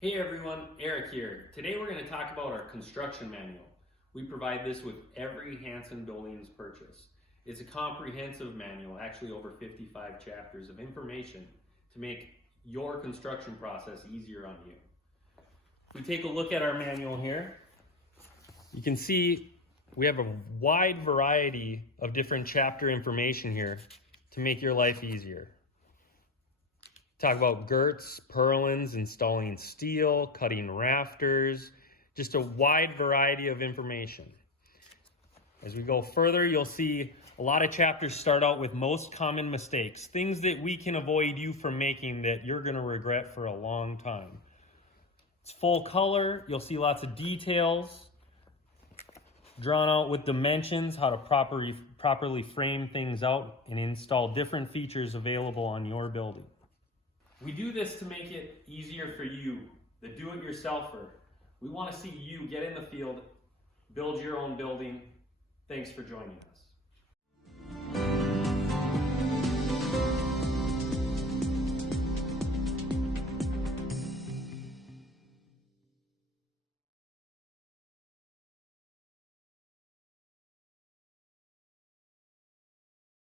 Hey everyone, Eric here. Today we're going to talk about our construction manual. We provide this with every Hansen Buildings purchase. It's a comprehensive manual, actually over 55 chapters of information to make your construction process easier on you. If we take a look at our manual here, you can see we have a wide variety of different chapter information here to make your life easier. Talk about girts, purlins, installing steel, cutting rafters, just a wide variety of information. As we go further, you'll see a lot of chapters start out with most common mistakes, things that we can avoid you from making that you're going to regret for a long time. It's full color. You'll see lots of details drawn out with dimensions, how to properly frame things out and install different features available on your building. We do this to make it easier for you, the do-it-yourselfer. We want to see you get in the field, build your own building. Thanks for joining us.